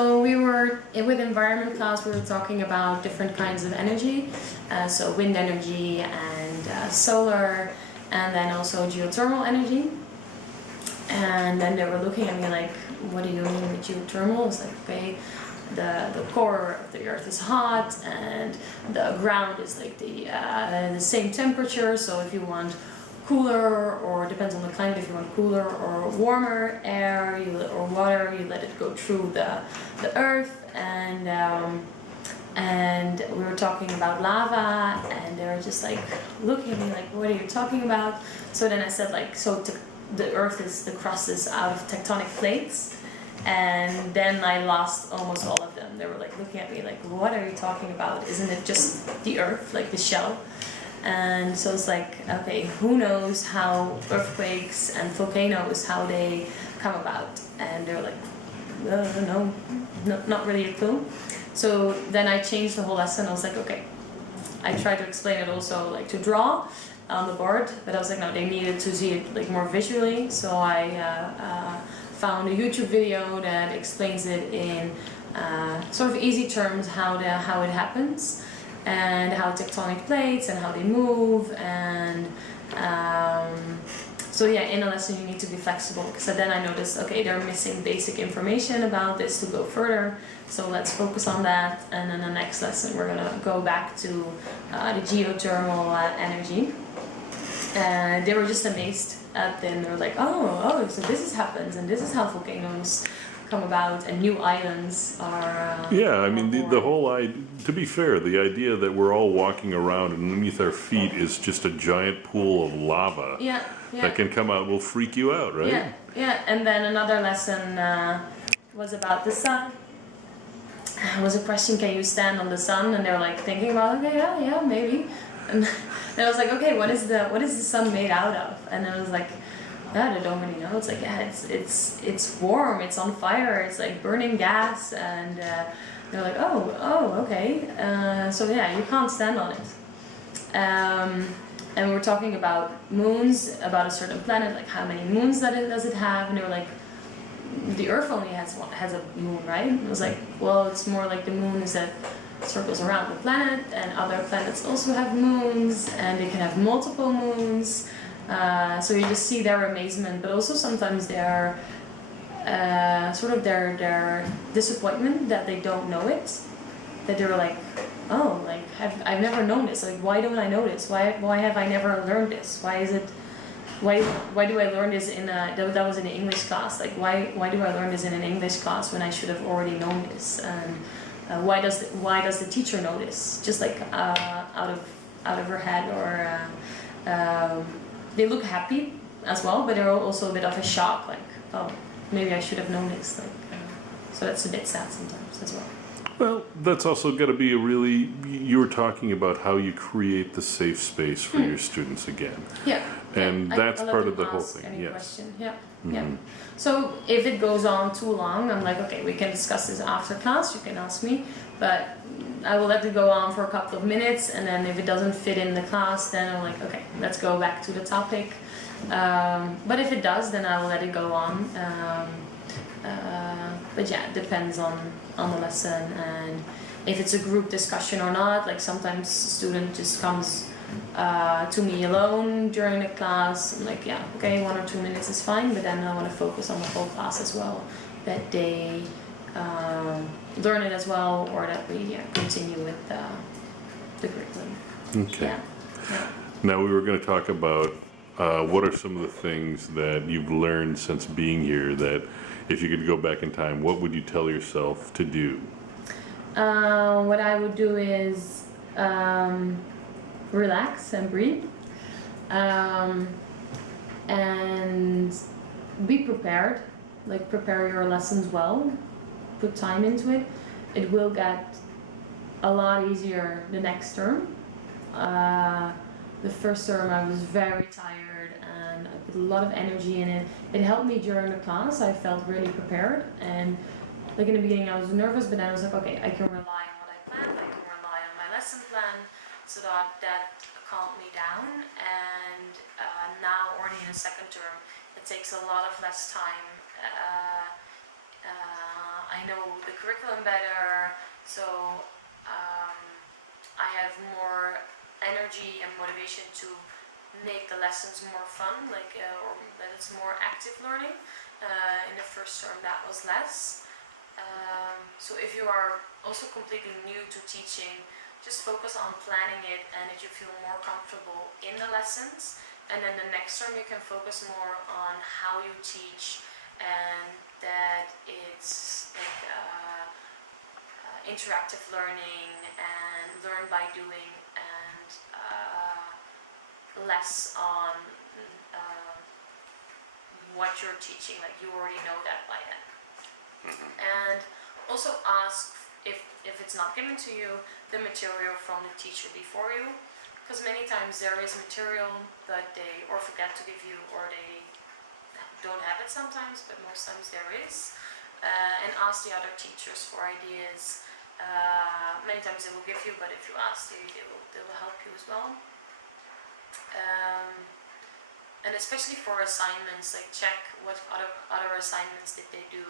So we were with environment class. We were talking about different kinds of energy, so wind energy and solar, and then also geothermal energy. And then they were looking at me like, "What do you mean with geothermal?" It's like, okay, the core of the earth is hot, and the ground is like the same temperature. So if you want cooler, or depends on the climate, if you want cooler or warmer air or water, you let it go through the earth. And we were talking about lava, and they were just like looking at me like, "What are you talking about?" So then I said like, the earth is, the crust is out of tectonic plates. And then I lost almost all of them. They were like looking at me like, "What are you talking about? Isn't it just the earth, like the shell?" And so it's like, okay, who knows how earthquakes and volcanoes, how they come about? And they're like, no, not really a clue. So then I changed the whole lesson. I was like, okay, I tried to explain it also like to draw on the board, but I was like, no, they needed to see it like more visually. So I found a YouTube video that explains it in sort of easy terms how it happens, and how tectonic plates and how they move. And so yeah, in a lesson you need to be flexible, because then I noticed, okay, they're missing basic information about this to go further, so let's focus on that. And then the next lesson we're gonna go back to the geothermal energy. And they were just amazed at them. They were like, oh, so this happens, and this is how volcanoes come about, and new islands are yeah, I mean, the born. whole idea, to be fair, the idea that we're all walking around and underneath our feet is just a giant pool of lava that can come out will freak you out, right? Yeah. And then another lesson was about the sun. It was a question, can you stand on the sun? And they were like thinking about, okay, yeah, maybe. And I was like, okay, what is the sun made out of? And I was like, yeah, I don't really know. It's like, yeah, it's warm, it's on fire, it's like burning gas. And they're like, oh, okay. So yeah, you can't stand on it. And we were talking about moons, about a certain planet, like how many moons does it have? And they were like, the Earth only has a moon, right? And I was like, well, it's more like the moon is that circles around the planet, and other planets also have moons, and they can have multiple moons. So you just see their amazement, but also sometimes their sort of their disappointment that they don't know it. That they're like, oh, like I've never known this. Like, why don't I know this? Why have I never learned this? Why do I learn this in that was in an English class? Like, why do I learn this in an English class when I should have already known this? And why does the teacher know this? Just like out of her head, or they look happy as well, but they're also a bit of a shock. Like, oh, maybe I should have known this. Like, so that's a bit sad sometimes as well. Well, that's also got to be you were talking about how you create the safe space for your students again. Yeah. And that's I part of the whole ask thing, any yes. question. Yeah. So if it goes on too long, I'm like, okay, we can discuss this after class, you can ask me, but I will let it go on for a couple of minutes, and then if it doesn't fit in the class, then I'm like, okay, let's go back to the topic. But if it does, then I will let it go on. But yeah, it depends on the lesson, and if it's a group discussion or not. Like, sometimes a student just comes to me alone during the class. I'm like, yeah, okay, 1 or 2 minutes is fine, but then I want to focus on the whole class as well, that they learn it as well, or that we continue with the curriculum. Okay. Yeah. Now, we were going to talk about what are some of the things that you've learned since being here that, if you could go back in time, what would you tell yourself to do? What I would do is relax and breathe, and be prepared. Like, prepare your lessons well, put time into it. It will get a lot easier the next term. The first term I was very tired, and I put a lot of energy in it. It helped me during the class. I felt really prepared, and like in the beginning I was nervous, but then I was like, okay, I can rely on what I planned, I can rely on my lesson plan, so that calmed me down. And now, already in the second term, it takes a lot of less time. I know the curriculum better, so I have more energy and motivation to make the lessons more fun, like or that it's more active learning. In the first term that was less. So if you are also completely new to teaching, just focus on planning it and that you feel more comfortable in the lessons, and then the next term you can focus more on how you teach and that it's like interactive learning and learn by doing, and less on what you're teaching, like you already know that by then. And also ask if it's not given to you, the material from the teacher before you, because many times there is material but they or forget to give you, or they don't have it sometimes, but most times there is. And ask the other teachers for ideas. Many times they will give you, but if you ask, they will help you as well. And especially for assignments, like check what other assignments did they do.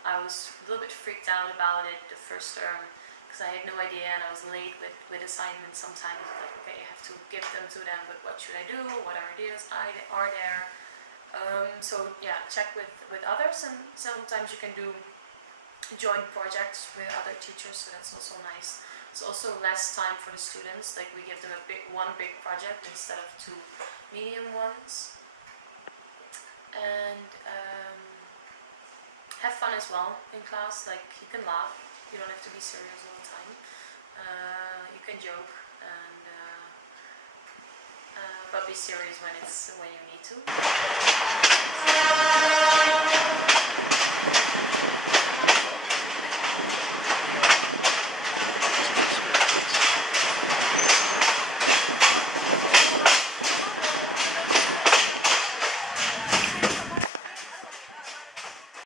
I was a little bit freaked out about it the first term because I had no idea and I was late with assignments sometimes. Like, okay, I have to give them to them, but what should I do? What ideas are there? So yeah, check with others, and sometimes you can do joint projects with other teachers, so that's also nice. It's also less time for the students, like we give them one big project instead of 2 medium ones. And have fun as well in class, like you can laugh, you don't have to be serious all the time. You can joke, and but be serious when you need to.